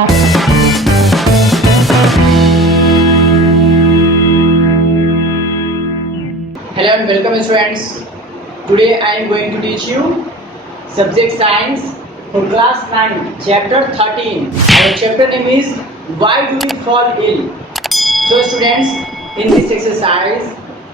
Hello and welcome students. Today I am going to teach you subject science for class 9 chapter 13. Our chapter name is why do we fall ill. So students, in this exercise,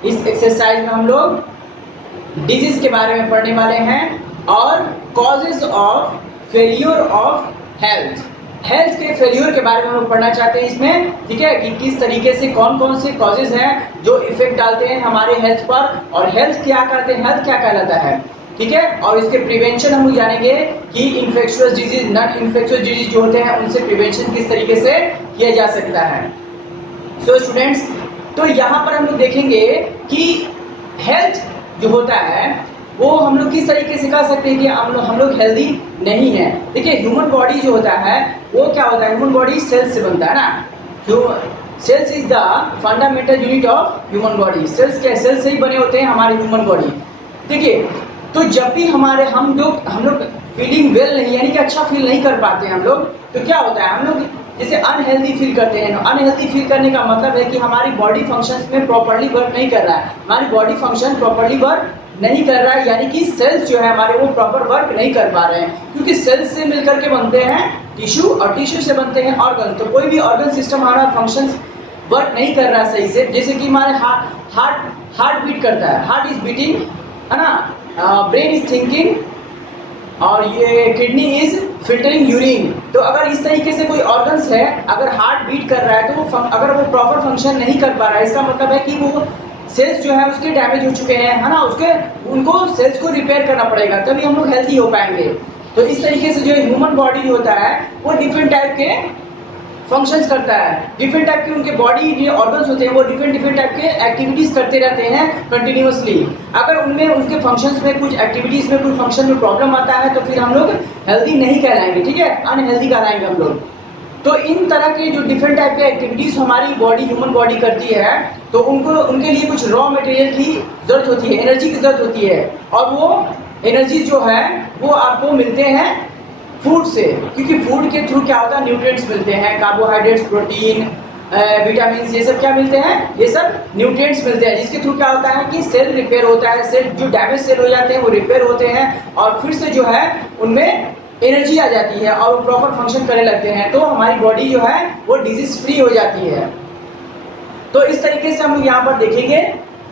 इस exercise में हम लोग disease के बारे में पढ़ने वाले हैं और causes of failure of health के फेल्यूर के बारे में हम लोग पढ़ना चाहते हैं इसमें, ठीक है, कि किस तरीके से कौन कौन से कॉजेज हैं जो इफेक्ट डालते हैं हमारे हेल्थ पर, और हेल्थ क्या करते हैं, हेल्थ क्या कहलाता है, ठीक है, और इसके प्रिवेंशन हम लोग जानेंगे कि infectious disease, non infectious disease जो होते हैं उनसे प्रिवेंशन किस तरीके से किया जा सकता है। सो स्टूडेंट्स, तो यहाँ पर हम लोग देखेंगे कि हेल्थ जो होता है वो हम लोग किस तरीके से कह सकते हैं कि हम लोग हेल्दी नहीं है। देखिए, ह्यूमन बॉडी जो होता है वो क्या होता है, ह्यूमन बॉडी सेल्स से बनता है ना। Cells is the fundamental unit of human body. Cells क्या, सेल्स से ही बने होते हैं हमारे ह्यूमन बॉडी। देखिए, तो जब भी हम लोग फीलिंग वेल नहीं, यानी कि अच्छा फील नहीं कर पाते हैं हम लोग, तो क्या होता है, हम लोग जैसे अनहेल्दी फील करते हैं। अनहेल्दी फील करने का मतलब है कि हमारी बॉडी फंक्शंस में प्रॉपर्ली वर्क नहीं कर रहा है, हमारी बॉडी फंक्शन प्रॉपर्ली वर्क नहीं कर रहा है, यानी कि सेल्स जो है हमारे वो प्रॉपर वर्क नहीं कर पा रहे हैं, क्योंकि सेल्स से मिलकर के बनते हैं टिश्यू और टिश्यू से बनते हैं ऑर्गन। तो कोई भी ऑर्गन सिस्टम हमारा फंक्शंस वर्क नहीं कर रहा सही से। जैसे कि हमारे हार्ट बीट करता है, हार्ट इज बीटिंग, है ना, ब्रेन इज थिंकिंग, और ये किडनी इज फिल्टरिंग यूरिन। तो अगर इस तरीके से कोई ऑर्गन्स है, अगर हार्ट बीट कर रहा है तो वो अगर वो प्रॉपर फंक्शन नहीं कर पा रहा है, इसका मतलब है कि वो सेल्स जो है उसके डैमेज हो चुके हैं, है ना, उनको सेल्स को रिपेयर करना पड़ेगा, तभी हम लोग हेल्थी हो पाएंगे। तो इस तरीके से जो ह्यूमन बॉडी होता है वो डिफरेंट टाइप के फंक्शंस करता है, डिफरेंट टाइप के उनके बॉडी ये ऑर्गन्स होते हैं वो डिफरेंट टाइप के एक्टिविटीज करते रहते हैं कंटिन्यूअसली। अगर उनमें उनके फंक्शंस में कुछ एक्टिविटीज में कुछ फंक्शन में प्रॉब्लम आता है तो फिर हम लोग हेल्दी नहीं कहलाएंगे, ठीक है, अनहेल्दी कहलाएंगे हम लोग। तो इन तरह के जो डिफरेंट टाइप के एक्टिविटीज हमारी बॉडी, ह्यूमन बॉडी करती है, तो उनके लिए कुछ रॉ मटेरियल की जरूरत होती है, एनर्जी की जरूरत होती है, और वो एनर्जी जो है वो आपको मिलते हैं फूड से, क्योंकि फूड के थ्रू क्या होता है, न्यूट्रिएंट्स मिलते हैं, कार्बोहाइड्रेट्स, प्रोटीन, विटामिन, ये सब क्या मिलते हैं, ये सब न्यूट्रिएंट्स मिलते हैं, जिसके थ्रू क्या होता है कि सेल रिपेयर होता है, सेल जो डैमेज सेल हो जाते हैं वो रिपेयर होते हैं, और फिर से जो है उनमें एनर्जी आ जाती है और प्रॉपर फंक्शन करने लगते हैं, तो हमारी बॉडी जो है वो डिजीज फ्री हो जाती है। तो इस तरीके से हम लोग यहाँ पर देखेंगे।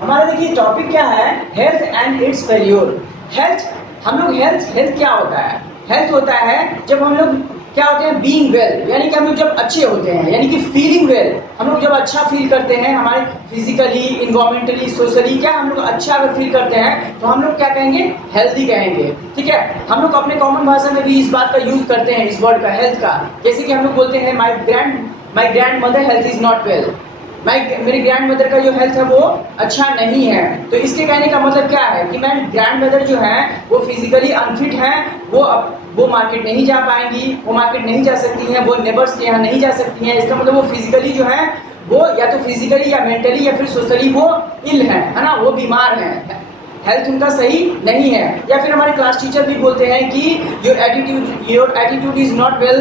हमारा देखिए टॉपिक क्या है, health and it's failure. Health, हम लोग हेल्थ क्या होता है, हेल्थ होता है जब हम लोग क्या होते हैं, बीइंग वेल, यानी कि हम लोग जब अच्छे होते हैं, यानी कि फीलिंग वेल, हम लोग जब अच्छा फील करते हैं, हमारे फिजिकली, इन्वायरमेंटली, सोशली क्या हम लोग अच्छा अगर फील करते हैं तो हम लोग क्या कहेंगे, हेल्दी कहेंगे, ठीक है। हम लोग अपने कॉमन भाषा में भी इस बात का यूज करते हैं, इस वर्ड का, हेल्थ का। जैसे कि हम लोग बोलते हैं my grand mother health is not well, मेरी ग्रैंड मदर का जो हेल्थ है वो अच्छा नहीं है। तो इसके कहने का मतलब क्या है कि मेरी ग्रैंड मदर जो है वो फिजिकली अनफिट है, वो मार्केट नहीं जा पाएंगी, वो मार्केट नहीं जा सकती हैं, वो नेबर्स के यहाँ नहीं जा सकती हैं। इसका मतलब वो फिजिकली जो है वो या तो फिजिकली या मेंटली या फिर सोशली वो इल है ना, वो बीमार है, हेल्थ उनका सही नहीं है। या फिर हमारे क्लास टीचर भी बोलते हैं कि your attitude is not well,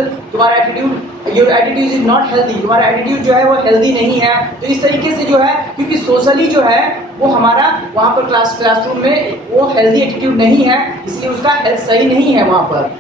your attitude is not healthy, तुम्हारा एटीट्यूड जो है वो हेल्दी नहीं है। तो इस तरीके से जो है, क्योंकि सोशली जो है वो हमारा वहाँ पर क्लासरूम में वो हेल्दी एटीट्यूड नहीं है, इसलिए उसका हेल्थ सही नहीं है वहाँ पर।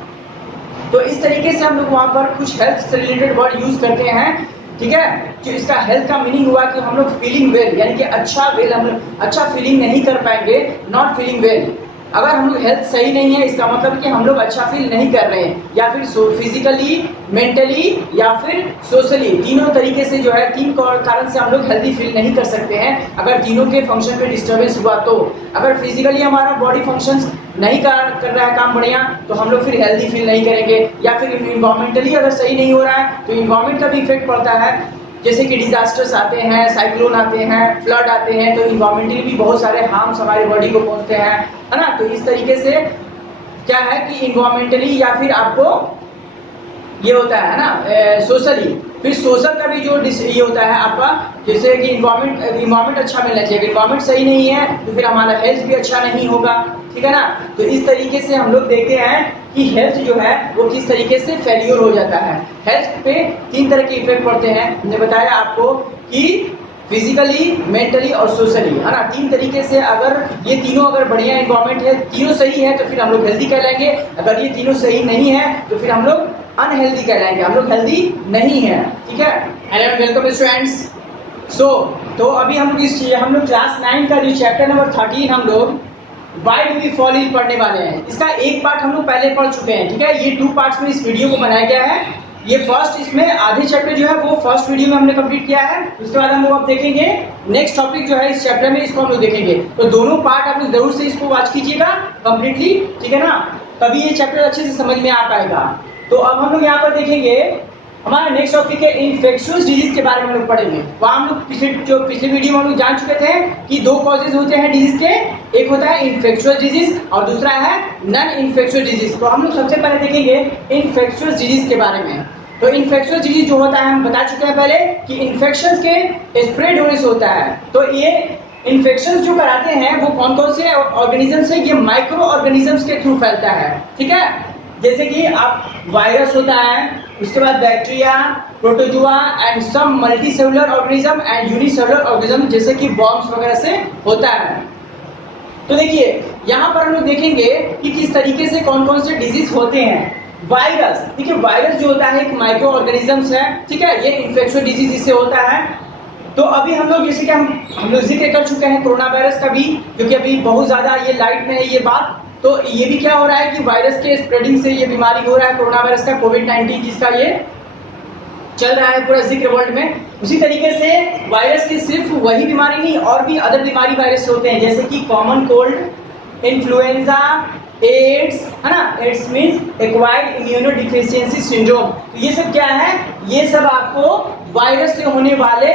तो इस तरीके से हम लोग वहाँ पर कुछ हेल्थ से रिलेटेड वर्ड यूज करते हैं, ठीक है। जो इसका हेल्थ का मीनिंग हुआ कि हम लोग फीलिंग वेल, यानी कि हम लोग अच्छा फीलिंग नहीं कर पाएंगे, नॉट फीलिंग वेल। अगर हम लोग हेल्थ सही नहीं है, इसका मतलब कि हम लोग अच्छा फील नहीं कर रहे हैं, या फिर फिजिकली, मेंटली या फिर सोशली, तीनों तरीके से जो है, तीन कारण से हम लोग हेल्दी फील नहीं कर सकते हैं। अगर तीनों के फंक्शन पे डिस्टर्बेंस हुआ तो, अगर फिजिकली हमारा बॉडी फंक्शंस नहीं कर रहा है काम बढ़िया, तो हम लोग फिर हेल्दी फील नहीं करेंगे। या फिर इन्वायरमेंटली अगर सही नहीं हो रहा है तो इन्वायरमेंट का भी इफेक्ट पड़ता है, जैसे कि डिजास्टर्स आते हैं, साइक्लोन आते हैं, फ्लड आते हैं, तो इन्वायरमेंटली भी बहुत सारे हार्म्स हमारे बॉडी को पहुंचते हैं, है ना। तो इस तरीके से क्या है कि इन्वायरमेंटली या फिर आपको ये होता है ना सोशली, फिर सोशल का भी जो ये होता है आपका, जैसे कि इन्वायरमेंट अच्छा मिलना चाहिए, इन्वायरमेंट सही नहीं है तो फिर हमारा हेल्थ भी अच्छा नहीं होगा, ठीक है ना। तो इस तरीके से हम लोग देखते हैं कि हेल्थ जो है वो किस तरीके से फेल्योर हो जाता है। हेल्थ पे 3 तरह के इफेक्ट पड़ते हैं। हमने बताया आपको कि फिजिकली, मेंटली और सोशली, है ना। 3 तरीके से अगर ये तीनों अगर बढ़िया एनवायरमेंट है, तीनों सही है, तो फिर हम लोग हेल्दी कहलाएंगे। अगर ये तीनों सही नहीं है तो फिर हम लोग अनहेल्दी कहलाएंगे, हम लोग हेल्दी नहीं है। ठीक है। Hello welcome students. तो अभी हम लोग क्लास 9 का जो चैप्टर नंबर 13 हम लोग why do we fall ill पढ़ने वाले हैं। इसका एक पार्ट हम लोग पहले पढ़ चुके हैं। ठीक है। ये 2 पार्ट्स में इस वीडियो को बनाया गया है। ये फर्स्ट, इसमें आधे चैप्टर जो है वो फर्स्ट वीडियो में हमने कंप्लीट किया है। उसके बाद हम लोग अब देखेंगे नेक्स्ट टॉपिक जो है इस चैप्टर में, इसको हम लोग देखेंगे। तो दोनों पार्ट आप लोग जरूर से इसको वॉच कीजिएगा कंप्लीटली। ठीक है ना, तभी ये चैप्टर अच्छे से समझ में आ पाएगा। तो अब हम लोग यहाँ पर देखेंगे हमारा नेक्स्ट टॉपिक है इन्फेक्शियस डिजीज के बारे में हम लोग पढ़ेंगे। वहाँ हम लोग पिछले वीडियो में हम लोग जान चुके थे कि 2 कॉजेज होते हैं डिजीज के, एक होता है इन्फेक्शियस डिजीज और दूसरा है नॉन इन्फेक्शियस डिजीज। तो हम लोग सबसे पहले देखेंगे इन्फेक्शियस डिजीज के बारे में। तो इन्फेक्शियस डिजीज जो होता है हम बता चुके हैं पहले कि इन्फेक्शन के स्प्रेड होने से होता है। तो ये इन्फेक्शन जो कराते हैं वो कौन कौन से ऑर्गेनिज्म से, ये माइक्रो ऑर्गेनिजम्स के थ्रू फैलता है। ठीक है। जैसे कि आप वायरस होता है, उसके बाद bacteria, protozoa and some multicellular organism and unicellular organism जैसे कि वर्म्स वगैरह से होता है। तो देखिए यहाँ पर हम लोग देखेंगे कि किस तरीके से कौन कौन से डिजीज होते हैं। वायरस, देखिए वायरस जो होता है एक माइक्रो ऑर्गेनिजम्स है। ठीक है। ये इन्फेक्शियस डिजीज इससे होता है। तो अभी हम लोग जैसे कि हम लोग जिक्र कर चुके हैं कोरोना वायरस का भी, क्योंकि अभी बहुत ज्यादा ये लाइट में है ये बात। तो ये भी क्या हो रहा है कि वायरस के स्प्रेडिंग से ये बीमारी हो रहा है, कोरोना वायरस का, कोविड-19 जिसका ये चल रहा है पूरा जिक्र वर्ल्ड में। उसी तरीके से वायरस की सिर्फ वही बीमारी नहीं, और भी अदर बीमारी वायरस होते हैं, जैसे कि कॉमन कोल्ड, इन्फ्लुएंजा, एड्स, है ना। AIDS means acquired immunodeficiency syndrome. तो ये सब क्या है, ये सब आपको वायरस से होने वाले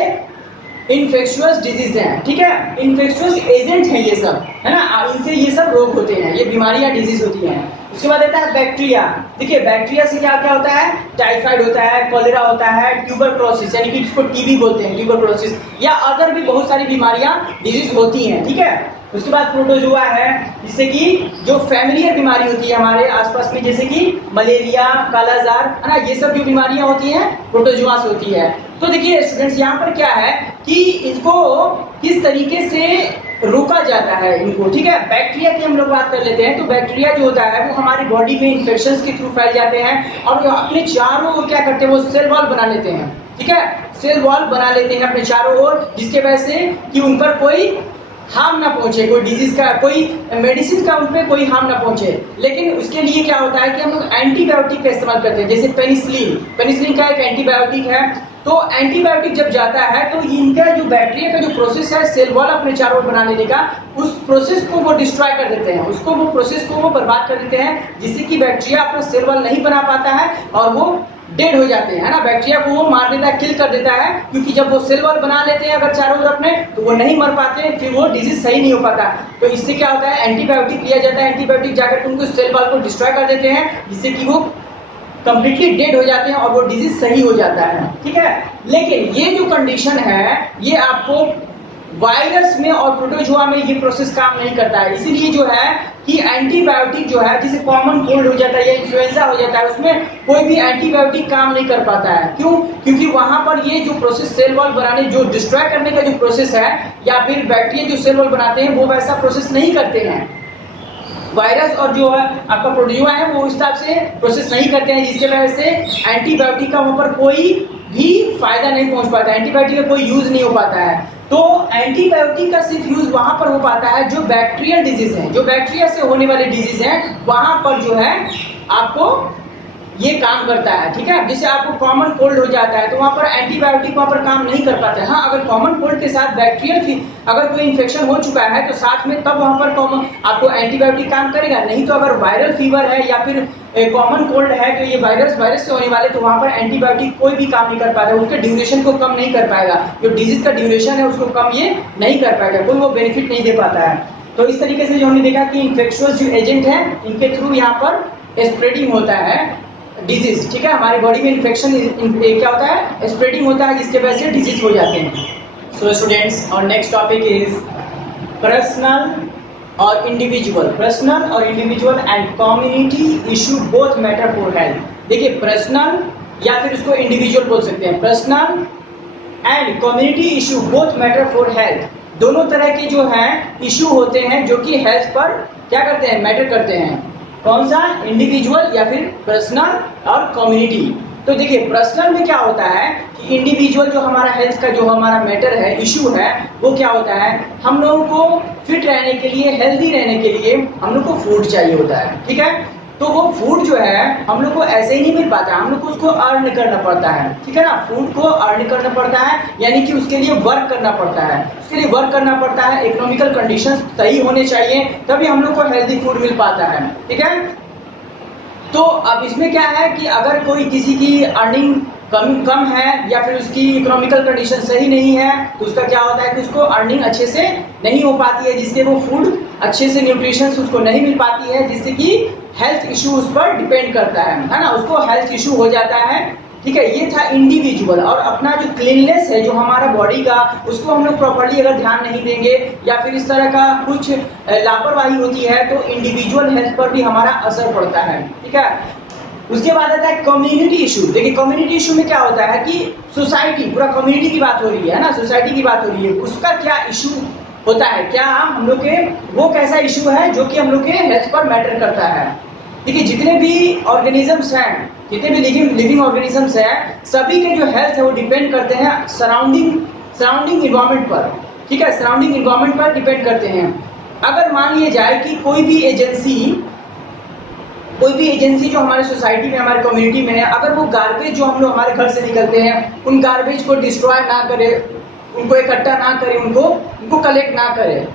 इन्फेक्शियस डिजीज हैं। ठीक है। इन्फेक्शियस एजेंट हैं ये सब, है ना। इनसे ये सब रोग होते हैं, ये बीमारियां डिजीज होती हैं। उसके बाद आता है बैक्टीरिया। देखिए बैक्टीरिया से क्या क्या होता है, टाइफाइड होता है, कॉलेरा होता है, ट्यूबरक्लोसिस यानी कि इसको टीबी बोलते हैं, ट्यूबरक्लोसिस, या अदर भी बहुत सारी बीमारियां डिजीज होती हैं। ठीक है। उसके बाद प्रोटोजुआ है, जिससे कि जो फैमिलियर बीमारी होती है हमारे आसपास में, जैसे कि मलेरिया, कालाजार, है ना, ये सब जो बीमारियां होती हैं प्रोटोजुआ से होती है। तो देखिए स्टूडेंट्स यहाँ पर क्या है कि इनको किस तरीके से रोका जाता है इनको। ठीक है। बैक्टीरिया की हम लोग बात कर लेते हैं। तो बैक्टीरिया जो होता है वो हमारी बॉडी में इन्फेक्शंस के थ्रू फैल जाते हैं और अपने चारों ओर क्या करते हैं, वो सेल वॉल बना लेते हैं। ठीक है। सेल वॉल बना लेते हैं अपने चारों ओर, जिसके वजह से कि उन पर कोई हार्म ना पहुंचे, कोई डिजीज का, कोई मेडिसिन का उनपे कोई हार्म ना पहुंचे। लेकिन उसके लिए क्या होता है कि हम लोग एंटीबायोटिक का इस्तेमाल करते हैं, जैसे पेनिसिलिन। पेनिसिलिन का एक एंटीबायोटिक है। तो एंटीबायोटिक जब जाता है तो इनका जो बैक्टीरिया का जो प्रोसेस है सेल वॉल अपने चारों ओर बना लेने का, उस प्रोसेस को वो डिस्ट्रॉय कर देते हैं, उसको वो प्रोसेस को वो बर्बाद कर देते हैं, जिससे कि बैक्टीरिया अपना सेल वॉल नहीं बना पाता है और वो डेड हो जाते हैं, है ना। बैक्टीरिया को वो मार देता है, किल कर देता है, क्योंकि जब वो सेल वॉल बना लेते हैं अगर चारों ओर अपने, तो वो नहीं मर पाते, फिर वो डिजीज सही नहीं हो पाता। तो इससे क्या होता है, एंटीबायोटिक लिया जाता है, एंटीबायोटिक जाकर उनको सेल वॉल को डिस्ट्रॉय कर देते हैं, जिससे कि वो कंप्लीटली डेड हो जाते हैं और वो डिजीज सही हो जाता है। ठीक है। लेकिन ये जो कंडीशन है ये आपको वायरस में और प्रोटोजुआ में ये प्रोसेस काम नहीं करता है। इसीलिए जो है कि एंटीबायोटिक जो है, जैसे कॉमन कोल्ड हो जाता है या इन्फ्लुएंजा हो जाता है, उसमें कोई भी एंटीबायोटिक काम नहीं कर पाता है। क्यों? क्योंकि वहां पर ये जो प्रोसेस सेल वॉल बनाने, जो डिस्ट्रॉय करने का जो प्रोसेस है, या फिर बैक्टीरिया जो सेल वॉल बनाते हैं वो वैसा प्रोसेस नहीं करते हैं। वायरस और जो है आपका प्रोटोजुआ है वो इस हिसाब से प्रोसेस नहीं करते हैं, जिसके वजह से एंटीबायोटिक का वहां पर कोई भी फायदा नहीं पहुंच पाता है, एंटीबायोटिक का कोई यूज नहीं हो पाता है। तो एंटीबायोटिक का सिर्फ यूज वहां पर हो पाता है जो बैक्टीरियल डिजीज है, जो बैक्टीरिया से होने वाले डिजीज हैं, वहां पर जो है आपको ये काम करता है। ठीक है। जैसे आपको कॉमन कोल्ड हो जाता है तो वहां पर एंटीबायोटिक वहां पर काम नहीं कर पाता है। हाँ, अगर कॉमन कोल्ड के साथ बैक्टीरियल अगर कोई इन्फेक्शन हो चुका है तो साथ में तब वहां पर आपको एंटीबायोटिक काम करेगा। नहीं तो अगर वायरल फीवर है या फिर कॉमन कोल्ड है तो ये वायरस से होने वाले, तो वहां पर एंटीबायोटिक कोई भी काम नहीं कर पाएगा, उसके ड्यूरेशन को कम नहीं कर पाएगा, जो डिजीज का ड्यूरेशन है उसको कम ये नहीं कर पाएगा, कोई वो बेनिफिट नहीं दे पाता है। तो इस तरीके से जो हमने देखा कि इन्फेक्शियस जो एजेंट है इनके थ्रू यहाँ पर स्प्रेडिंग होता है डिजीज। ठीक है। हमारी बॉडी में इन्फेक्शन क्या होता है, स्प्रेडिंग होता है, जिसके वजह से डिजीज हो जाते हैं। सो स्टूडेंट्स, और नेक्स्ट टॉपिक इज पर्सनल और इंडिविजुअल। पर्सनल और individual and community issue both matter for health. देखिए पर्सनल या फिर उसको इंडिविजुअल बोल सकते हैं। Personal and community issue both matter for health, दोनों तरह के जो हैं इशू होते हैं जो कि हेल्थ पर क्या करते हैं, मैटर करते हैं। कौन सा, इंडिविजुअल या फिर पर्सनल और कम्युनिटी। तो देखिए पर्सनल में क्या होता है कि इंडिविजुअल जो हमारा हेल्थ का जो हमारा मैटर है, इशू है, वो क्या होता है, हम लोगों को फिट रहने के लिए, हेल्दी रहने के लिए हम लोग को फूड चाहिए होता है, ठीक है। तो वो फूड जो है हम लोग को ऐसे ही नहीं मिल पाता है, हम लोग को उसको अर्न करना पड़ता है, ठीक है ना। फूड को अर्न करना पड़ता है, यानी कि उसके लिए वर्क करना पड़ता है, उसके लिए वर्क करना पड़ता है, इकोनॉमिकल कंडीशंस सही होने चाहिए, तभी हम लोग को हेल्दी फूड मिल पाता है, ठीक है। तो अब इसमें क्या है कि अगर कोई किसी की अर्निंग कम है या फिर उसकी इकोनॉमिकल कंडीशन सही नहीं है, तो उसका क्या होता है कि उसको अर्निंग अच्छे से नहीं हो पाती है, जिससे वो फूड अच्छे से न्यूट्रिशन उसको नहीं मिल पाती है, जिससे कि हेल्थ इशू उस पर डिपेंड करता है ना, उसको हेल्थ इशू हो जाता है, ठीक है। ये था इंडिविजुअल। और अपना जो क्लीननेस है जो हमारा बॉडी का, उसको हम लोग प्रॉपर्ली अगर ध्यान नहीं देंगे या फिर इस तरह का कुछ लापरवाही होती है तो इंडिविजुअल हेल्थ पर भी हमारा असर पड़ता है, ठीक है। उसके बाद आता है कम्युनिटी इशू। देखिए कम्युनिटी इशू में क्या होता है कि सोसाइटी, पूरा कम्युनिटी की बात हो रही है ना, सोसाइटी की बात हो रही है, उसका क्या इशू होता है, क्या हम लोग के वो कैसा इशू है जो कि हम लोग के हेल्थ पर मैटर करता है। देखिए जितने भी ऑर्गेनिजम्स हैं, जितने भी लिविंग ऑर्गेनिजम्स हैं, सभी के जो हेल्थ है वो डिपेंड करते हैं सराउंडिंग इन्वायरमेंट पर, ठीक है, सराउंडिंग इन्वायरमेंट पर डिपेंड करते हैं। अगर मान लिया जाए कि कोई भी एजेंसी जो हमारे सोसाइटी में, हमारे कम्युनिटी में है, अगर वो गार्बेज जो हम लोग हमारे घर से निकलते हैं, उन गार्बेज को डिस्ट्रॉय ना करे, उनको इकट्ठा ना करे, उनको कलेक्ट ना करे,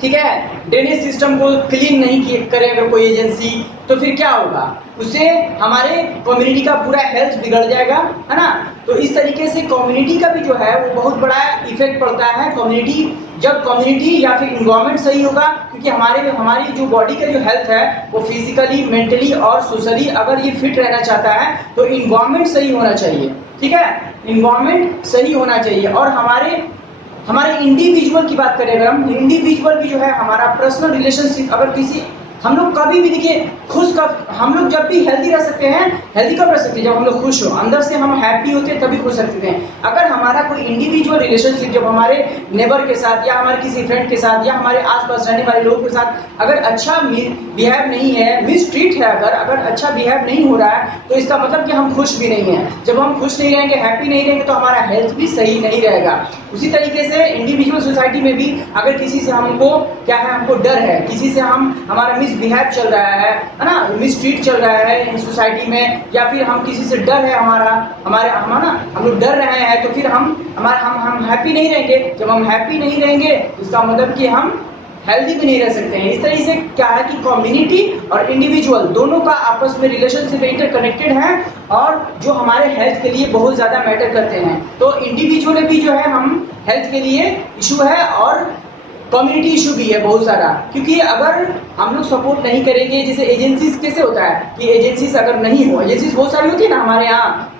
ठीक है, ड्रेनेज सिस्टम को क्लीन नहीं करे अगर कोई एजेंसी, तो फिर क्या होगा, उससे हमारे कम्युनिटी का पूरा हेल्थ बिगड़ जाएगा, है ना। तो इस तरीके से कम्युनिटी का भी जो है वो बहुत बड़ा इफेक्ट पड़ता है। जब कम्युनिटी या फिर इन्वायरमेंट सही होगा, क्योंकि हमारी जो बॉडी का जो हेल्थ है वो फिजिकली, मेंटली और सोशली अगर ये फिट रहना चाहता है तो इन्वायरमेंट सही होना चाहिए, ठीक है, इन्वायरमेंट सही होना चाहिए। और हमारे इंडिविजुअल की बात करें, अगर हम इंडिविजुअल भी जो है हमारा पर्सनल रिलेशनशिप, अगर किसी हम लोग कभी भी देखिए हम लोग जब भी हेल्दी रह सकते हैं, हेल्दी कब रह सकते हैं, जब हम लोग खुश हो, अंदर से हम हैप्पी होते हैं तभी खुश रह सकते हैं। अगर हमारा कोई इंडिविजुअल रिलेशनशिप जब हमारे नेबर के साथ या हमारे किसी फ्रेंड के साथ या हमारे आसपास रहने वाले लोगों के साथ अगर अच्छा बिहेव नहीं है, मिसट्रीट है, अगर अच्छा बिहेव नहीं हो रहा है, तो इसका मतलब कि हम खुश भी नहीं है। जब हम खुश नहीं रहेंगे, हैप्पी नहीं रहेंगे, तो हमारा हेल्थ भी सही नहीं रहेगा। उसी तरीके से इंडिविजुअल सोसाइटी में भी अगर किसी से हमको क्या है, हमको डर है, किसी से हमारा मिसबिहेव चल रहा है ना, मिसट्रीट चल रहा है सोसाइटी में, या फिर हम किसी से डर है, हम लोग डर रहे हैं, तो फिर हम हैप्पी नहीं रहेंगे। जब हम हैप्पी नहीं रहेंगे तो इसका मतलब कि हम हेल्दी भी नहीं रह सकते हैं। इस तरीके से क्या है कि कम्युनिटी और इंडिविजुअल दोनों का आपस में रिलेशनशिप इंटरकनेक्टेड है और जो हमारे हेल्थ के लिए बहुत ज़्यादा मैटर करते हैं। तो इंडिविजुअल भी जो है हम हेल्थ के लिए इशू है और कम्युनिटी इशू भी है बहुत सारा, क्योंकि अगर हम लोग सपोर्ट नहीं करेंगे, जैसे एजेंसीज कैसे होता है कि एजेंसीज अगर नहीं हो, एजेंसीज बहुत सारी होती है ना हमारे यहाँ,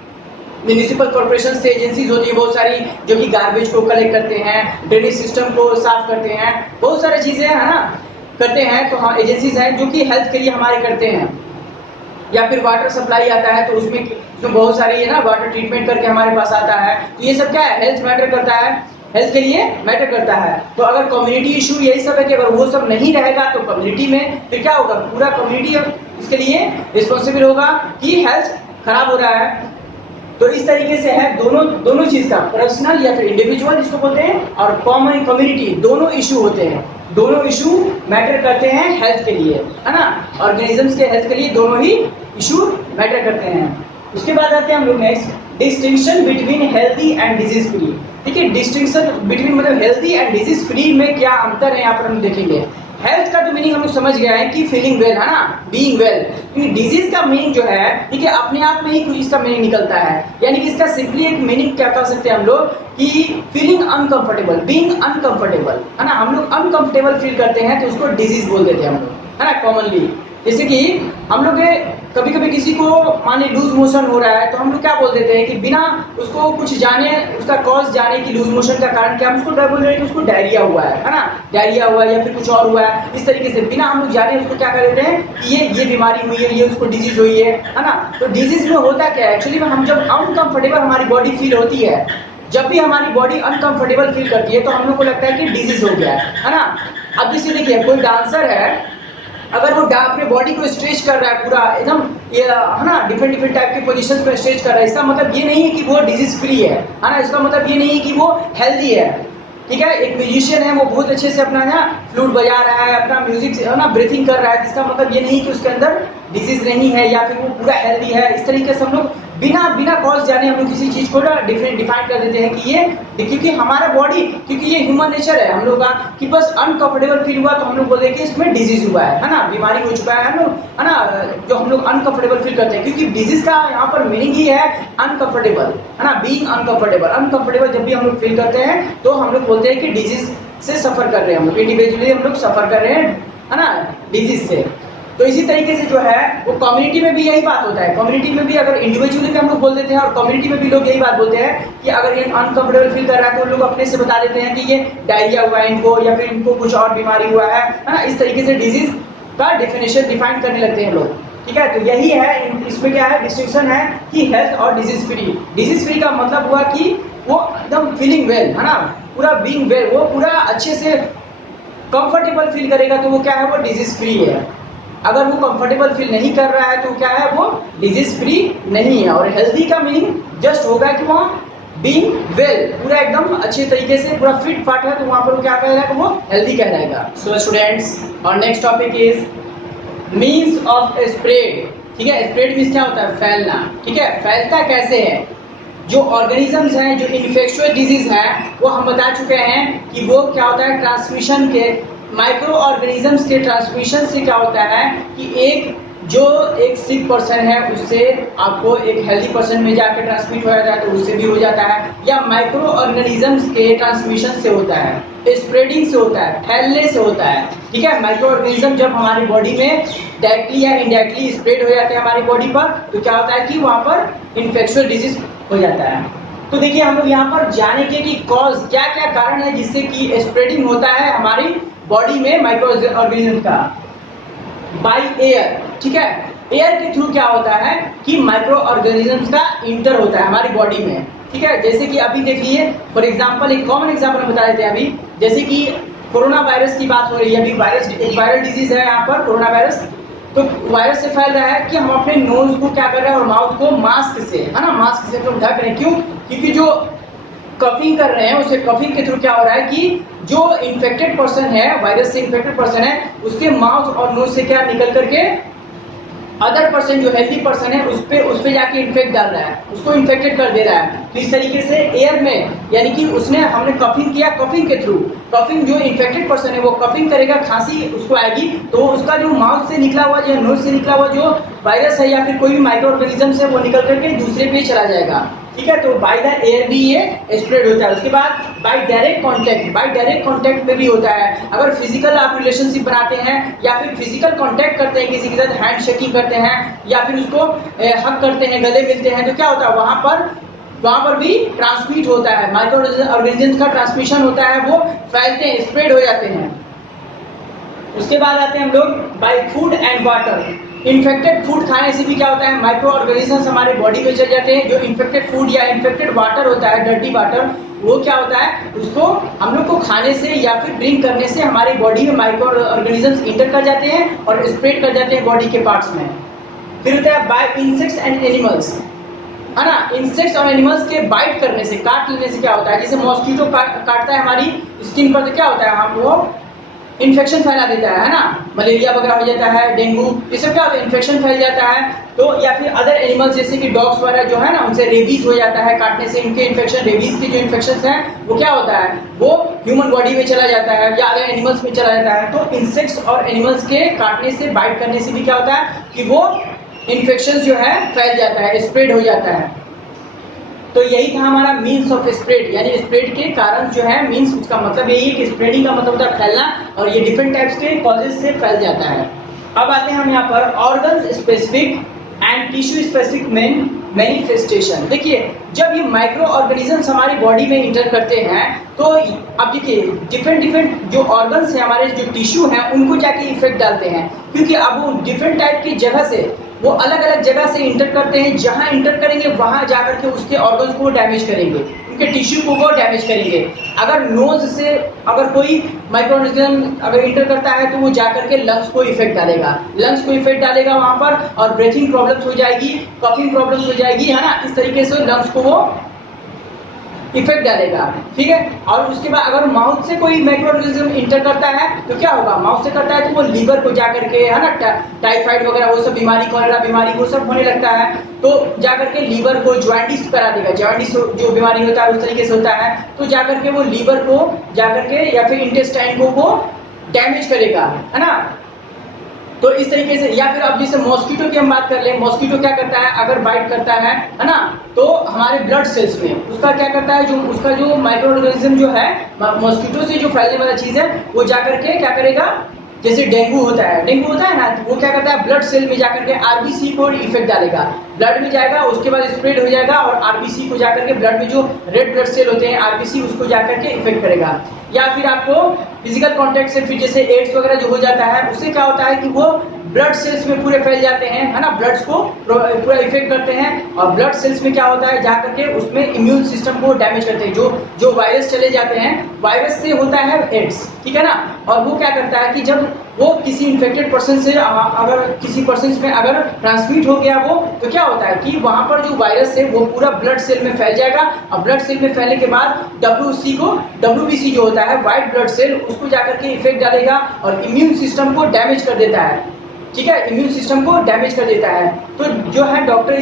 म्यूनिसिपल कॉर्पोरेशन से एजेंसीज होती है बहुत सारी जो कि गार्बेज को कलेक्ट करते हैं, ड्रेनेज सिस्टम को साफ करते हैं, बहुत सारी चीज़ें है ना करते हैं। तो हाँ एजेंसीज हैं जो कि हेल्थ के लिए हमारे करते हैं। या फिर वाटर सप्लाई आता है तो उसमें बहुत सारी है ना वाटर ट्रीटमेंट करके हमारे पास आता है। तो ये सब क्या है, हेल्थ मैटर करता है, हेल्थ के लिए मैटर करता है। तो अगर कम्युनिटी इशू यही सब है कि अगर वो सब नहीं रहेगा तो कम्युनिटी में फिर क्या होगा, पूरा कम्युनिटी इसके लिए रिस्पॉन्सिबल होगा कि हेल्थ खराब हो रहा है। तो इस तरीके से है दोनों चीज का, पर्सनल या फिर इंडिविजुअल जिसको बोलते हैं और कॉमन कम्युनिटी, दोनों इशू होते हैं, दोनों इशू मैटर करते हैं हेल्थ के लिए, है ना, ऑर्गेनिजम्स के हेल्थ के लिए दोनों ही इशू मैटर करते हैं। उसके बाद आते हैं हम लोग next, distinction between healthy and disease free. देखिए डिस्टिंक्शन बिटवीन मतलब हेल्दी एंड डिजीज फ्री में क्या अंतर है, यहाँ पर हम देखेंगे। हेल्थ का तो मीनिंग हम लोग समझ गया है कि फीलिंग वेल, है ना, बीइंग वेल। क्योंकि डिजीज का मीनिंग जो है, ठीक है, अपने आप में ही कुछ इसका मीनिंग निकलता है, यानी कि इसका सिंपली एक मीनिंग क्या कह सकते हैं हम लोग कि फीलिंग अनकंफर्टेबल, बीइंग अनकंफर्टेबल, है ना, हम लोग अनकंफर्टेबल फील करते हैं तो उसको डिजीज बोल देते हैं हम लोग, है ना, कॉमनली। जैसे कि हम लोग कभी कभी किसी को मान ली लूज मोशन हो रहा है तो हम लोग क्या बोल देते हैं कि बिना उसको कुछ जाने, उसका कॉज जाने कि लूज मोशन का कारण क्या, हम उसको बोल रहे हैं कि उसको डायरिया हुआ है ना, डायरिया हुआ है या फिर कुछ और हुआ है, इस तरीके से बिना हम लोग जाने उसको क्या कर देते हैं कि ये बीमारी हुई है, ये उसको डिजीज हुई है ना। तो डिजीज में होता क्या है, एक्चुअली में हम जब अनकंफर्टेबल हमारी बॉडी फील होती है, जब भी हमारी बॉडी अनकंफर्टेबल फील करती है तो हम लोग को लगता है कि डिजीज हो गया है ना। अब जैसे देखिए कोई डांसर है, अगर वो अपने बॉडी को स्ट्रेच कर रहा है पूरा एकदम, ये है ना, डिफरेंट डिफरेंट टाइप के पोजीशंस पे स्ट्रेच कर रहा है, इसका मतलब ये नहीं है कि वो डिजीज फ्री है ना, इसका मतलब ये नहीं है कि वो हेल्दी है। ठीक है, एक म्यूजिशियन है, वो बहुत अच्छे से अपना ना फ्लूट बजा रहा है, अपना म्यूजिक ना ब्रीथिंग कर रहा है, जिसका मतलब ये नहीं कि उसके अंदर डिजीज नहीं है या फिर वो पूरा हेल्दी है। इस तरीके से हम लोग बिना कॉज जाने हम लोग किसी चीज को ना डिफाइन कर देते हैं कि ये, क्योंकि हमारा बॉडी, क्योंकि ये ह्यूमन नेचर है हम लोग का कि बस अनकंफर्टेबल फील हुआ तो हम लोग बोलते हैं कि इसमें डिजीज हुआ है ना, बीमारी हो चुका है ना, जो हम लोग अनकंफर्टेबल फील करते हैं, क्योंकि डिजीज का यहाँ पर मीनिंग ही है अनकंफर्टेबल, है ना, बीइंग अनकंफर्टेबल। अनकंफर्टेबल जब भी हम लोग फील करते हैं तो हम लोग बोलते हैं कि डिजीज से सफर कर रहे हैं हम लोग, इंडिविजुअली हम लोग सफर कर रहे हैं, है ना, डिजीज से। तो इसी तरीके से जो है वो कम्युनिटी में भी यही बात होता है, कम्युनिटी में भी अगर इंडिविजुअली भी हम लोग बोल देते हैं और कम्युनिटी में भी लोग यही बात बोलते हैं कि अगर ये अनकंफर्टेबल फील कर रहा है तो लोग अपने से बता देते हैं कि ये डायरिया हुआ है इनको, या फिर इनको कुछ और बीमारी हुआ है ना। इस तरीके से डिजीज का डेफिनेशन डिफाइन करने लगते हैं लोग। ठीक है, तो यही है, इसमें क्या है, डिस्टिंक्शन है कि हेल्थ और डिजीज फ्री। डिजीज फ्री का मतलब हुआ कि वो एकदम फीलिंग वेल, है ना, पूरा बीइंग वेल, वो पूरा अच्छे से कंफर्टेबल फील करेगा तो वो क्या है, वो डिजीज फ्री है। अगर वो कंफर्टेबल फील नहीं कर रहा है तो क्या है, वो डिजीज फ्री नहीं है। और हेल्दी का मीनिंग जस्ट होगा कि वहाँ बीइंग वेल, पूरा एकदम अच्छे तरीके से पूरा फिट फाट है, तो वहाँ पर वो क्या कहेगा, वो हेल्दी कहलाएगा। सो स्टूडेंट्स, और next topic is means of spread. ठीक है, स्प्रेड मीन्स क्या होता है, फैलना। ठीक है, फैलता कैसे है, जो ऑर्गेनिजम्स हैं, जो इन्फेक्शियस डिजीज है, वो हम बता चुके हैं कि वो क्या होता है, ट्रांसमिशन के, माइक्रो ऑर्गेनिजम्स के ट्रांसमिशन से क्या होता है कि एक सिक पर्सन है उससे आपको एक हेल्दी पर्सन में जाकर ट्रांसमिट हो जाता है तो उससे भी हो जाता है, या माइक्रो ऑर्गेनिजम्स के ट्रांसमिशन से होता है, स्प्रेडिंग से होता है, फैलने से होता है। ठीक है, माइक्रो ऑर्गेनिज्म जब हमारी बॉडी में डायरेक्टली या इनडायरेक्टली स्प्रेड हो जाते हैं हमारी बॉडी पर, तो क्या होता है कि वहाँ पर इन्फेक्शियस डिजीज हो जाता है। तो देखिए हम लोग यहाँ पर जानेंगे कि कॉज क्या क्या कारण है जिससे कि स्प्रेडिंग होता है हमारी बॉडी में माइक्रो ऑर्गेनिज्म का, बाय एयर। ठीक है, एयर के थ्रू क्या होता है कि माइक्रो ऑर्गेनिजम्स का इंटर होता है हमारी बॉडी में। ठीक है, जैसे कि अभी देखिए फॉर एग्जांपल, एक कॉमन एग्जांपल हम बता देते हैं अभी, जैसे कि कोरोना वायरस की बात हो रही है, अभी वायरस, एक वायरल डिजीज है यहाँ पर कोरोना वायरस। तो वायरस से फैल रहा है कि हम अपने नोज को क्या कर रहे हैं और माउथ को मास्क से, है ना, मास्क से हम ढक रहे हैं। क्यों? क्योंकि जो कफिंग कर रहे हैं, उसे कफिंग के थ्रू क्या हो रहा है कि जो इन्फेक्टेड पर्सन है, वायरस से इन्फेक्टेड पर्सन है, उसके माउथ और नोज से क्या निकल करके अदर पर्सन, जो हेल्थी पर्सन है, उस पे जाके इन्फेक्ट डाल रहा है, उसको इन्फेक्टेड कर दे रहा है। तो इस तरीके से एयर में, यानी कि हमने कफिंग किया, कफिंग के थ्रू, कफिंग जो इन्फेक्टेड पर्सन है वो कफिंग करेगा, खांसी उसको आएगी, तो उसका जो माउथ से निकला हुआ, जो नोज से निकला हुआ जो वायरस है या फिर कोई भी माइक्रो ऑर्गेनिज्म है, वो निकल करके दूसरे पे चला जाएगा। ठीक है, तो बाय द एयर भी ये स्प्रेड होता है। उसके बाद बाय डायरेक्ट कांटेक्ट में भी होता है। अगर फिजिकल आप रिलेशनशिप बनाते हैं या फिर फिजिकल कांटेक्ट करते हैं किसी के साथ, हैंड शेकिंग करते हैं या फिर उसको हक करते हैं, गले मिलते हैं, तो क्या होता है वहां पर भी ट्रांसमिट होता है, माइक्रो ऑर्गेनिजम्स का ट्रांसमिशन होता है, वो फैलते हैं, स्प्रेड हो जाते हैं। उसके बाद आते हैं हम लोग by food and water. Infected food खाने से भी क्या होता है, माइक्रो ऑर्गेनिजम्स हमारे बॉडी में चल जाते हैं। जो इन्फेक्टेड फूड या इन्फेक्टेड वाटर होता है, डर्टी वाटर, वो क्या होता है, उसको हम लोग को खाने से या फिर ड्रिंक करने से हमारी बॉडी में माइक्रो ऑर्गेनिजम्स इंटर कर जाते हैं और स्प्रेड कर जाते हैं बॉडी के पार्ट्स में। फिर होता है बाय इंसेक्ट्स एंड एनिमल्स, है ना, इंसेक्ट्स और एनिमल्स के बाइट करने से, काट लेने से क्या होता है, जैसे मॉस्किटो काटता है हमारी स्किन पर, तो क्या होता है, हम वो इन्फेक्शन फैला देता है ना, मलेरिया वगैरह हो जाता है, डेंगू, ये सब क्या होता है, इन्फेक्शन फैल जाता है। तो या फिर अदर एनिमल्स जैसे कि डॉग्स वगैरह जो है ना, उनसे रेबीज हो जाता है, काटने से इनके इन्फेक्शन, रेबीज के जो इन्फेक्शन है वो क्या होता है, वो ह्यूमन बॉडी में चला जाता है या अदर एनिमल्स में चला जाता है। तो इंसेक्ट्स और एनिमल्स के काटने से, बाइट करने से भी क्या होता है कि वो इन्फेक्शन जो है फैल जाता है, स्प्रेड हो जाता है। तो यही था हमारा मीन्स ऑफ स्प्रेड, यानी स्प्रेड के कारण जो है, मीन्स उसका मतलब यही है कि स्प्रेडिंग का मतलब होता है फैलना, और ये डिफरेंट टाइप्स के कॉजेज से फैल जाता है। अब आते हैं हम यहाँ पर organ specific and tissue specific manifestation. देखिए जब ये माइक्रो ऑर्गेनिजम्स हमारी बॉडी में इंटर करते हैं तो अब देखिए डिफरेंट डिफरेंट जो ऑर्गन्स हैं हमारे जो टिश्यू हैं उनको जाके इफेक्ट डालते हैं, क्योंकि अब वो डिफरेंट टाइप की जगह से वो अलग अलग जगह से इंटर करते हैं, जहां इंटर करेंगे वहां जाकर के उसके ऑर्गन्स को डैमेज करेंगे, उनके टिश्यू को वो डैमेज करेंगे। अगर नोज से अगर कोई माइक्रोऑर्गेनिज्म अगर इंटर करता है तो वो जाकर के लंग्स को इफेक्ट डालेगा, लंग्स को इफेक्ट डालेगा वहां पर, और ब्रीथिंग प्रॉब्लम्स हो जाएगी, कफिंग प्रॉब्लम्स हो जाएगी, है ना। इस तरीके से लंग्स को वो इफेक्ट डालेगा, ठीक है। और उसके बाद अगर माउथ से कोई माइक्रोऑर्गेनिज्म इंटर करता है तो क्या होगा, माउथ से करता है तो वो लीवर को जाकर के, है ना, टाइफाइड वगैरह वो सब बीमारी, कॉलेरा बीमारी वो सब होने लगता है, तो जाकर के लीवर को ज्वाइंटिस करा देगा। ज्वाइंटिस जो बीमारी होता है उस तरीके से होता है, तो जाकर के वो लीवर को जाकर के या फिर इंटेस्टाइन को वो डैमेज करेगा, है ना। तो इस तरीके से, या फिर अब जैसे मॉस्किटो की हम बात कर ले, मॉस्किटो क्या करता है अगर बाइट करता है ना, तो हमारे ब्लड सेल्स में उसका क्या करता है, जो उसका जो माइक्रो ऑर्गेनिज्म जो है मॉस्किटो से जो फैलने वाला चीज है वो जाकर के क्या करेगा, जैसे डेंगू होता है ना, वो क्या करता है ब्लड सेल में जाकर के आरबीसी को इफेक्ट डालेगा, ब्लड में जाएगा, उसके बाद स्प्रेड हो जाएगा और आरबीसी को जाकर के ब्लड में जो रेड ब्लड सेल होते हैं आरबीसी उसको जाकर के इफेक्ट करेगा। या फिर आपको फिजिकल कांटेक्ट से फिर जैसे एड्स वगैरह जो हो जाता है उससे क्या होता है कि वो ब्लड सेल्स में पूरे फैल जाते हैं, है ना, ब्लड्स को पूरा इफेक्ट करते हैं, और ब्लड सेल्स में क्या होता है जाकर के उसमें इम्यून सिस्टम को डैमेज करते हैं, जो वायरस चले जाते हैं, वायरस से होता है एड्स, ठीक है ना। और वो क्या करता है कि जब वो किसी इन्फेक्टेड पर्सन से अगर किसी पर्सन में अगर ट्रांसमिट हो गया वो, तो क्या होता है कि वहां पर जो वायरस है वो पूरा ब्लड सेल में फैल जाएगा, और ब्लड सेल में फैलने के बाद डब्ल्यूबीसी जो होता है व्हाइट ब्लड सेल उसको जाकर के इफेक्ट डालेगा और इम्यून सिस्टम को डैमेज कर देता है, ठीक है, इम्यून सिस्टम को डैमेज कर देता है। तो जो है डॉक्टर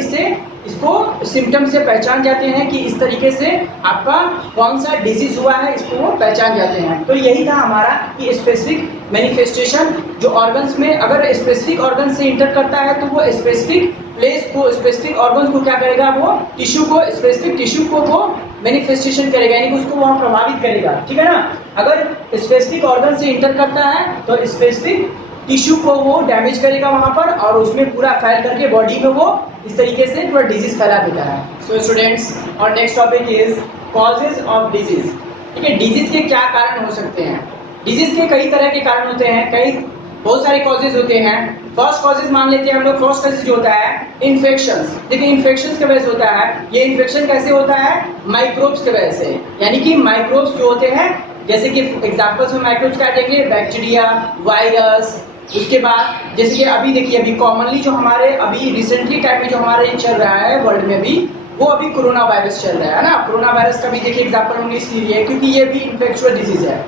इसको सिम्टम से पहचान जाते हैं कि इस तरीके से आपका कौन सा डिजीज हुआ है, इसको वो पहचान जाते हैं। तो यही था हमारा कि स्पेसिफिक मैनिफेस्टेशन, जो ऑर्गन्स में अगर स्पेसिफिक ऑर्गन से इंटर करता है तो वो स्पेसिफिक प्लेस को, स्पेसिफिक ऑर्गन को क्या करेगा, वो टिश्यू को, स्पेसिफिक टिश्यू को वो मैनिफेस्टेशन करेगा, यानी कि उसको वहां प्रभावित करेगा, ठीक है ना। अगर स्पेसिफिक ऑर्गन से इंटर करता है तो स्पेसिफिक टिश्यू को वो डैमेज करेगा वहां पर, और उसमें पूरा फैल करके बॉडी में वो इस तरीके से पूरा डिजीज फैला देता है। सो स्टूडेंट्स, और next topic is causes of disease. ठीक है, डिजीज के क्या कारण हो सकते हैं। डिजीज के कई तरह के कारण होते हैं, बहुत सारे कॉजेज होते हैं। फर्स्ट कॉजेज मान लेते हैं हम लोग। फर्स्ट कॉजेज जो होता है इन्फेक्शंस। देखिए इन्फेक्शंस की वजह से होता है। ये इन्फेक्शन कैसे होता है, माइक्रोब्स की वजह से, यानी कि माइक्रोब्स जो होते हैं, जैसे कि एग्जांपल्स में माइक्रोब्स क्या देंगे, बैक्टीरिया, वायरस। उसके बाद जैसे कि अभी देखिए, अभी कॉमनली जो हमारे अभी रिसेंटली टाइम में जो हमारे चल रहा है वर्ल्ड में भी, वो अभी कोरोना वायरस चल रहा है ना। कोरोना वायरस का भी देखिए एग्जांपल हमने इसलिए लिया है क्योंकि ये भी इन्फेक्शुअल डिजीज है,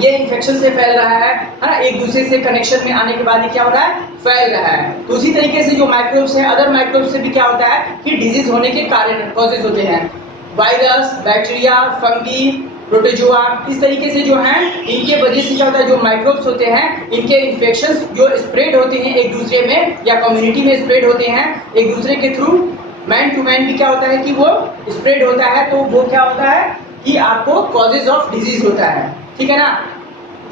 ये इन्फेक्शन से फैल रहा है ना, एक दूसरे से कनेक्शन में आने के बाद ये क्या हो रहा है, फैल रहा है। तो उसी तरीके से जो माइक्रोब्स हैं, अदर माइक्रोब्स से भी क्या होता है कि डिजीज होने के कारण कॉजेज होते हैं। वायरस, बैक्टीरिया, फंगी, प्रोटोजोआ, इस तरीके से जो है इनके वजह से क्या होता है, जो माइक्रोब्स होते हैं इनके इन्फेक्शंस जो स्प्रेड होते हैं एक दूसरे में या कम्युनिटी में स्प्रेड होते हैं एक दूसरे के थ्रू, मैन टू मैन भी क्या होता है कि वो स्प्रेड होता है। तो वो क्या होता है कि आपको कॉजेज ऑफ डिजीज होता है, ठीक है ना।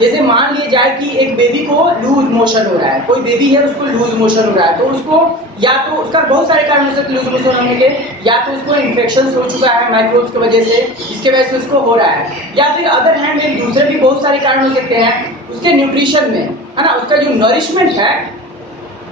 जैसे मान लिया जाए कि एक बेबी को लूज मोशन हो रहा है, कोई बेबी है उसको लूज मोशन हो रहा है, तो उसको या तो उसका बहुत सारे कारण हो सकते हैं लूज मोशन होने के, या तो उसको इन्फेक्शन हो चुका है माइक्रोब्स की वजह से, जिसके वजह से उसको हो रहा है, या फिर अदर हैंड में दूसरे भी बहुत सारे कारण हो सकते हैं उसके न्यूट्रिशन में, है ना, उसका जो नरिशमेंट है,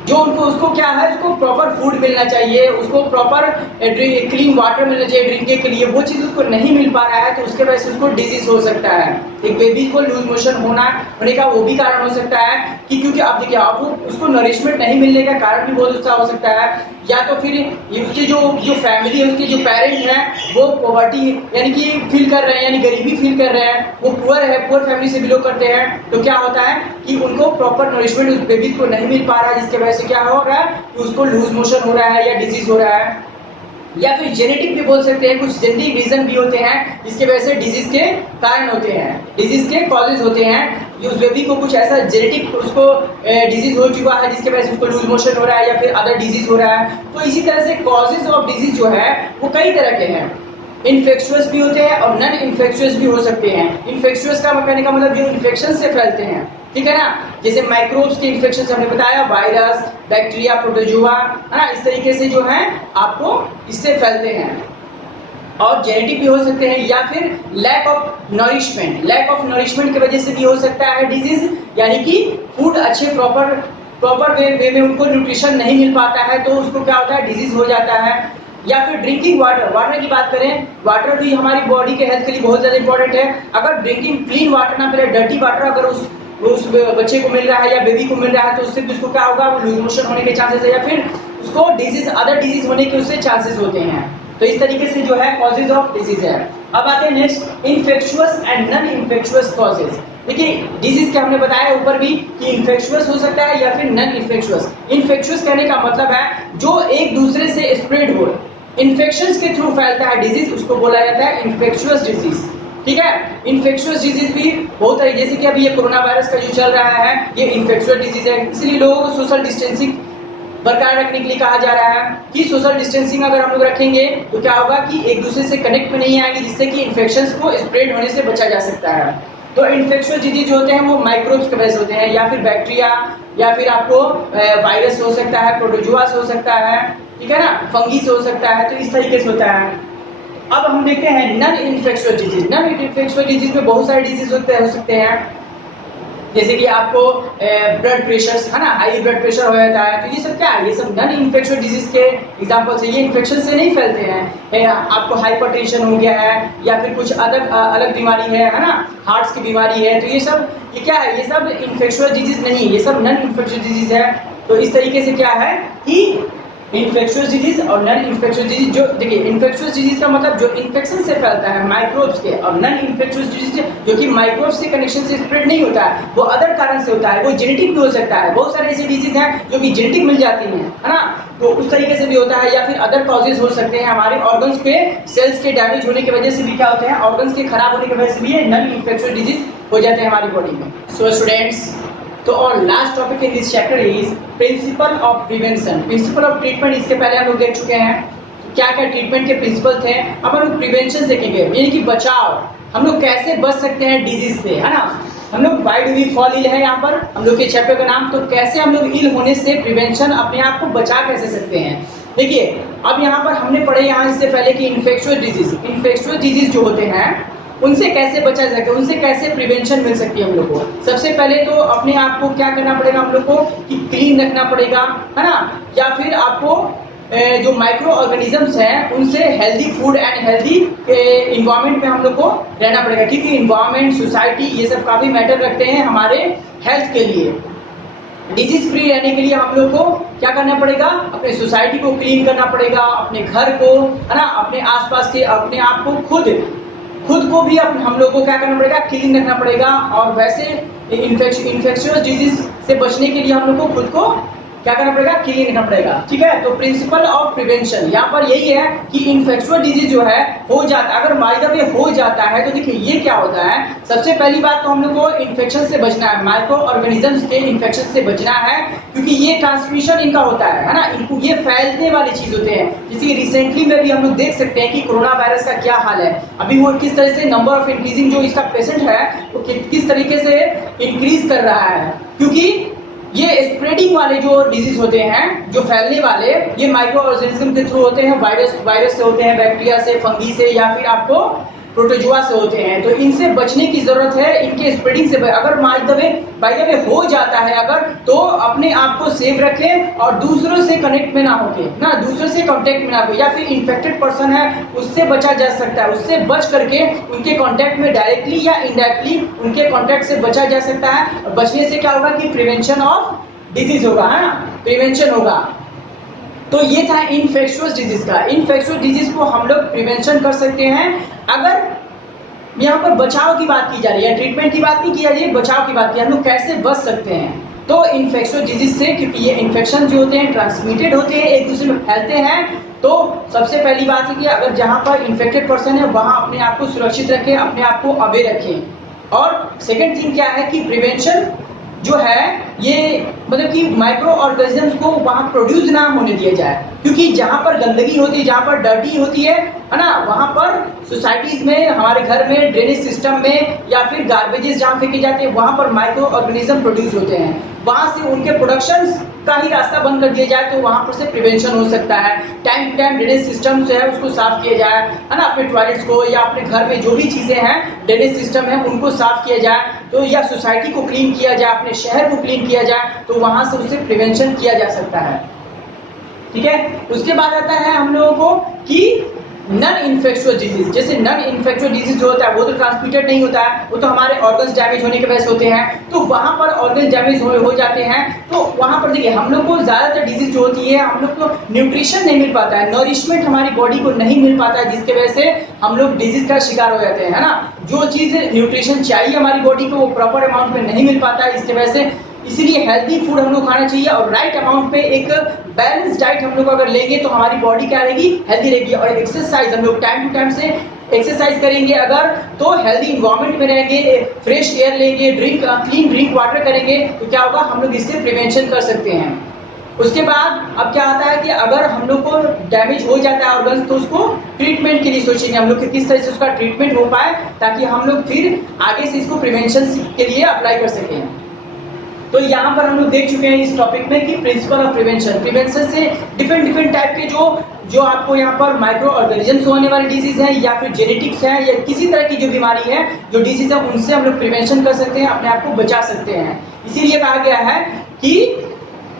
जो उसको क्या है, उसको प्रॉपर फूड मिलना चाहिए, उसको प्रॉपर क्लीन वाटर मिलना चाहिए ड्रिंकिंग के लिए, वो चीज़ उसको नहीं मिल पा रहा है, तो उसके वजह से उसको डिजीज हो सकता है। एक बेबी को लूज मोशन होने का वो भी कारण हो सकता है कि क्योंकि आप देखिए आप उसको नरिशमेंट नहीं मिलने का कारण भी बहुत उसका हो सकता है, या तो फिर उसकी जो फैमिली है, उसके जो पेरेंट हैं वो पॉवर्टी यानी कि फील कर रहे हैं, यानी गरीबी फील कर रहे हैं, वो पुअर फैमिली से बिलोंग करते हैं, तो क्या होता है कि उनको प्रॉपर नरिशमेंट उस बेबी को नहीं मिल पा रहा है, जिसके वजह से क्या हो रहा है कि उसको लूज मोशन हो रहा है या डिजीज हो रहा है। या फिर जेनेटिक भी बोल सकते हैं, कुछ जेनेटिक रीजन भी होते हैं जिसके वजह से डिजीज के कारण होते हैं, डिजीज के कॉजेज होते हैं। उस बेबी को कुछ ऐसा जेनेटिक उसको डिजीज हो चुका है जिसके वजह से उसको लूज मोशन हो रहा है या फिर अदर डिजीज हो रहा है। तो इसी तरह से कॉजेज ऑफ डिजीज जो है वो कई तरह के हैं, इन्फेक्शुअस भी होते हैं और नॉन इन्फेक्शुअस भी हो सकते हैं। इन्फेक्शुअस का कहने का मतलब जो इन्फेक्शन से फैलते हैं, ठीक है ना। जैसे माइक्रोब्स के इन्फेक्शन हमने बताया, वायरस, बैक्टीरिया, प्रोटोजोआ, है ना, इस तरीके से जो है आपको इससे फैलते हैं। और जेनेटिक भी हो सकते हैं, या फिर लैक ऑफ नरिशमेंट की वजह से भी हो सकता है डिजीज, यानी कि फूड अच्छे प्रॉपर वे में उनको न्यूट्रिशन नहीं मिल पाता है, तो उसको क्या होता है, डिजीज हो जाता है। या फिर ड्रिंकिंग वाटर की बात करें, वाटर भी हमारी बॉडी के हेल्थ के लिए बहुत ज्यादा इंपॉर्टेंट है। अगर ड्रिंकिंग क्लीन वाटर ना मिले, डर्टी वाटर अगर उस बच्चे को मिल रहा है या बेबी को मिल रहा है, तो उससे भी उसको क्या होगा, वो लूज मोशन होने के चांसेस है, या फिर उसको अदर डिजीज होने के उससे चांसेस होते हैं। तो इस तरीके से जो है कॉजेज ऑफ डिजीज है। अब आते हैं नेक्स्ट, इन्फेक्शुअस एंड नॉन इन्फेक्शुअस कॉजेज। देखिए डिजीज के हमने बताया ऊपर भी कि इन्फेक्शुअस हो सकता है या फिर नॉन इन्फेक्शुअस। इन्फेक्शुअस कहने का मतलब है जो एक दूसरे से स्प्रेड हो, इन्फेक्शंस के थ्रू फैलता है डिजीज, उसको बोला जाता है इन्फेक्शुअस डिजीज। ठीक है, इन्फेक्शुअस डिजीज भी बहुत है, जैसे कि अभी ये कोरोना वायरस का जो चल रहा है, ये इन्फेक्शुअस डिजीज है। इसलिए लोगों को सोशल डिस्टेंसिंग बरकरार रखने के लिए कहा जा रहा है कि सोशल डिस्टेंसिंग अगर हम लोग रखेंगे तो क्या होगा कि एक दूसरे से कनेक्ट में नहीं आएंगे, जिससे कि इन्फेक्शंस को स्प्रेड होने से बचा जा सकता है। तो इन्फेक्शुअस डिजीज होते हैं वो माइक्रोब्स के वजह से होते हैं, या फिर बैक्टीरिया, या फिर आपको वायरस हो सकता है, प्रोटोजोआ हो सकता है, ठीक है ना, फंगी से हो सकता है, तो इस तरीके से होता है। अब हम देखते हैं नॉन इन्फेक्शुअस डिजीज। नॉन इन्फेक्शुअस डिजीज में बहुत सारे डिजीज हो सकते हैं, जैसे कि आपको ब्लड प्रेशर, है ना, हाई ब्लड प्रेशर हो जाता है, तो ये सब क्या है, ये सब नॉन इन्फेक्शुअस डिजीज के एग्जांपल्स है। ये इन्फेक्शन से नहीं फैलते हैं। आपको हाइपरटेंशन हो गया है, या फिर कुछ अलग बीमारी है ना, हार्ट की बीमारी है, तो ये क्या है, ये सब इन्फेक्शुअस डिजीज नहीं, ये सब नॉन इन्फेक्शुअस डिजीज है। तो इस तरीके से क्या है कि इन्फेक्शुअस डिजीज और नॉन इन्फेक्शुअस डिजीज, जो देखिए इन्फेक्शुअस डिजीज का मतलब जो इन्फेक्शन से फैलता है माइक्रोब्स के, और नॉन इन्फेक्शुअस डिजीज जो कि माइक्रोब्स से कनेक्शन से स्प्रेड नहीं होता है, वो अदर कारण से होता है, वो जेनेटिक भी हो सकता है। बहुत सारे ऐसे डिजीज हैं जो कि जेनेटिक मिल जाती हैं, है ना, तो उस तरीके से भी होता है। या फिर अदर कॉजेज हो सकते हैं, हमारे ऑर्गन्स पे सेल्स के डैमेज होने की वजह से भी क्या होते हैं, ऑर्गन्स के खराब होने की वजह से भी ये नॉन इन्फेक्शुअस डिजीज हो जाते हैं हमारी बॉडी में। सो स्टूडेंट्स, तो और last topic in this chapter is principle of prevention. Principle of treatment इसके पहले हम लोग देख चुके हैं, क्या क्या ट्रीटमेंट के प्रिंसिपल थे। अब हम लोग प्रिवेंशन देखेंगे, यानी कि बचाव, हम लोग कैसे बच सकते हैं डिजीज से, है ना। हम लोग why do we fall ill है यहाँ पर हम लोग के चैप्टर का नाम, तो कैसे हम लोग इल होने से प्रिवेंशन, अपने आप को बचा कैसे सकते हैं। देखिए अब यहाँ पर हमने पढ़े यहाँ इससे पहले कि इन्फेक्शुअस डिजीज जो होते हैं उनसे कैसे बचा जाए, उनसे कैसे प्रिवेंशन मिल सकती है हम लोग को। सबसे पहले तो अपने आप को क्या करना पड़ेगा हम लोग को कि क्लीन रखना पड़ेगा, है ना, या फिर आपको जो माइक्रो ऑर्गेनिजम्स हैं उनसे healthy food and healthy environment में हम लोग को रहना पड़ेगा, क्योंकि इन्वायरमेंट, सोसाइटी, ये सब काफी मैटर रखते हैं हमारे हेल्थ के लिए। डिजीज फ्री रहने के लिए हम लोग को क्या करना पड़ेगा, अपने सोसाइटी को क्लीन करना पड़ेगा, अपने घर को, है ना, अपने आसपास के, अपने आप को खुद को भी हम लोग को क्या करना पड़ेगा, क्लीन रखना पड़ेगा। और वैसे इन्फेक्शियस डिजीज से बचने के लिए हम लोग को खुद को क्या करना पड़ेगा, क्लीन रखना पड़ेगा। ठीक है, तो प्रिंसिपल ऑफ प्रिवेंशन यहाँ पर यही है कि इन्फेक्शियस डिजीज जो है हो जाता है, अगर बाय द वे हो जाता है तो देखिए ये क्या होता है, सबसे पहली बात तो हम लोग को इन्फेक्शन से बचना है, माइक्रो ऑर्गेनिजम्स के इन्फेक्शन से बचना है, क्योंकि ये ट्रांसमिशन इनका होता है ना, इनको ये फैलने वाली चीज होते हैं। जैसे रिसेंटली में भी हम लोग देख सकते हैं कि कोरोना वायरस का क्या हाल है, अभी वो किस तरह से नंबर ऑफ इंक्रीजिंग जो इसका पेशेंट है वो किस तरीके से इंक्रीज कर रहा है, क्योंकि ये स्प्रेडिंग वाले जो डिजीज होते हैं, जो फैलने वाले, ये माइक्रो ऑर्गेनिज्म के थ्रू होते हैं, वायरस से होते हैं, बैक्टीरिया से, फंगी से, या फिर आपको प्रोटोजोआ से होते हैं। तो इनसे बचने की जरूरत है, इनके स्प्रेडिंग से। अगर बाय द वे हो जाता है अगर, तो अपने आप को सेफ रखें और दूसरों से कनेक्ट में ना होके, ना दूसरों से कांटेक्ट में ना हो, या फिर इन्फेक्टेड पर्सन है उससे बचा जा सकता है, उससे बच करके उनके कांटेक्ट में डायरेक्टली या इनडायरेक्टली उनके कांटेक्ट से बचा जा सकता है। और बचने से क्या होगा कि प्रिवेंशन ऑफ डिजीज होगा, है ना, प्रिवेंशन होगा। तो ये था इन्फेक्शियस डिजीज का। इन्फेक्शियस डिजीज को हम लोग प्रिवेंशन कर सकते हैं अगर यहाँ पर बचाव की बात की जा रही है, ट्रीटमेंट की बात नहीं की जा रही है, बचाव की बात की, हम लोग कैसे बच सकते हैं। तो इन्फेक्शियस डिजीज से, क्योंकि ये इन्फेक्शन जो होते हैं ट्रांसमिटेड होते हैं, एक दूसरे में फैलते हैं, तो सबसे पहली बात है कि अगर जहाँ पर इन्फेक्टेड पर्सन है वहां अपने आप को सुरक्षित रखें, अपने आप को अवे रखें। और सेकेंड थिंग क्या है कि प्रिवेंशन जो है ये मतलब कि माइक्रो ऑर्गेनिजम्स को वहाँ प्रोड्यूस ना होने दिया जाए, क्योंकि जहाँ पर गंदगी होती है, जहाँ पर डर्टी होती है ना, वहाँ पर सोसाइटीज में, हमारे घर में, ड्रेनेज सिस्टम में या फिर गार्बेजेस जहाँ फेंके जाते हैं वहाँ पर माइक्रो ऑर्गेनिज्म प्रोड्यूस होते हैं, वहाँ से उनके प्रोडक्शन का ही रास्ता बंद कर दिया जाए तो वहाँ पर से प्रिवेंशन हो सकता है। Time to time drainage system जो है उसको साफ किया जाए, है ना, अपने टॉयलेट्स को या अपने घर में जो भी चीज़ें हैं ड्रेनेज सिस्टम है उनको साफ किया जाए, तो या सोसाइटी को क्लीन किया जाए, अपने शहर को क्लीन किया जाए, तो वहाँ से उससे प्रिवेंशन किया जा सकता है। ठीक है, उसके बाद आता है हम लोगों को कि नॉन इन्फेक्शियस डिजीज। जैसे नॉन इन्फेक्शियस डिजीज जो होता है वो तो ट्रांसमिटेड नहीं होता है, वो तो हमारे ऑर्गन्स डैमेज होने की वजह से होते हैं, तो वहाँ पर ऑर्गन डैमेज हो जाते हैं, तो वहाँ पर देखिए हम लोग को ज़्यादातर डिजीज जो होती है हम लोग को न्यूट्रिशन नहीं मिल पाता है, नरिशमेंट हमारी बॉडी को नहीं मिल पाता है, जिसके वजह से हम लोग डिजीज का शिकार हो जाते हैं, है ना। जो चीज़ न्यूट्रिशन चाहिए हमारी बॉडी को वो प्रॉपर अमाउंट में नहीं मिल पाता है, इसकी वजह से इसीलिए हेल्दी फूड हम लोग खाना चाहिए और राइट अमाउंट पे एक बैलेंस डाइट हम लोग अगर लेंगे तो हमारी बॉडी क्या रहेगी, हेल्दी रहेगी। और एक्सरसाइज हम लोग टाइम टू टाइम से एक्सरसाइज करेंगे अगर, तो हेल्दी इन्वायरमेंट में रहेंगे, फ्रेश एयर लेंगे, क्लीन ड्रिंक वाटर करेंगे, तो क्या होगा, हम लोग इससे प्रिवेंशन कर सकते हैं। उसके बाद अब क्या आता है कि अगर हम लोग को डैमेज हो जाता है ऑर्गन्स तो उसको ट्रीटमेंट के लिए सोचेंगे हम लोग कि किस तरह से उसका ट्रीटमेंट हो पाए, ताकि हम लोग फिर आगे से इसको प्रिवेंशन के लिए अप्लाई कर सकें। तो यहाँ पर हम लोग देख चुके हैं इस टॉपिक में कि प्रिंसिपल ऑफ प्रिवेंशन, प्रिवेंशन से डिफरेंट टाइप के जो आपको यहाँ पर माइक्रो ऑर्गेनिजम्स होने वाली डिजीज है या फिर जेनेटिक्स है या किसी तरह की जो बीमारी है, जो डिजीज है, उनसे हम लोग प्रिवेंशन कर सकते हैं, अपने आप को बचा सकते हैं। इसीलिए कहा गया है कि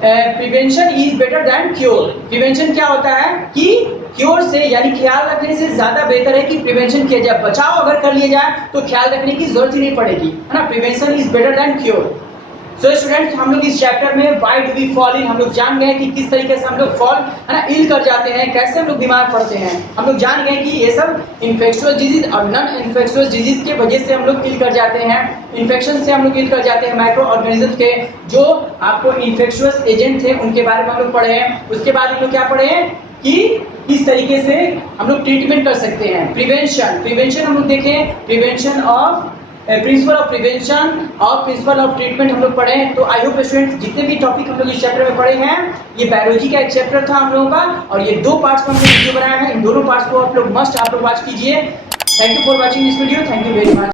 prevention is better than cure. Prevention क्या होता है कि क्योर से यानी ख्याल रखने से ज्यादा बेहतर है कि प्रिवेंशन किया जाए। बचाव अगर कर लिया जाए तो ख्याल रखने की जरूरत ही नहीं पड़ेगी, है ना। Prevention is better than cure. So students, हम लोग इस चैप्टर में why do we fall ill, हम लोग जान गए कि किस तरीके से हम लोग फॉल, है ना, इल कर जाते हैं, कैसे हम लोग बीमार पड़ते हैं। हम लोग जान गए कि ये सब इन्फेक्शियस डिजीज और नॉन इन्फेक्शियस डिजीज के वजह से हम लोग इल कर जाते हैं। इन्फेक्शन से हम लोग इल कर जाते हैं, माइक्रो ऑर्गेनिज्म के जो आपको इन्फेक्शियस एजेंट थे उनके बारे में हम लोग पढ़े हैं। उसके बाद हम लोग क्या पढ़े हैं कि इस तरीके से हम लोग ट्रीटमेंट कर सकते हैं। प्रिवेंशन हम लोग देखें, prevention of principle of prevention और प्रिंसिपल ऑफ ट्रीटमेंट हम लोग पढ़े हैं। तो आई होप स्टूडेंट्स जितने भी टॉपिक हम लोग इस चैप्टर में पढ़े हैं, ये बायोलॉजी का एक चैप्टर था हम लोगों का और ये 2 पार्ट्स का हमने वीडियो बनाया है। इन दोनों पार्ट्स को आप लोग मस्ट वॉच कीजिए। Thank you for watching this video, thank you very much.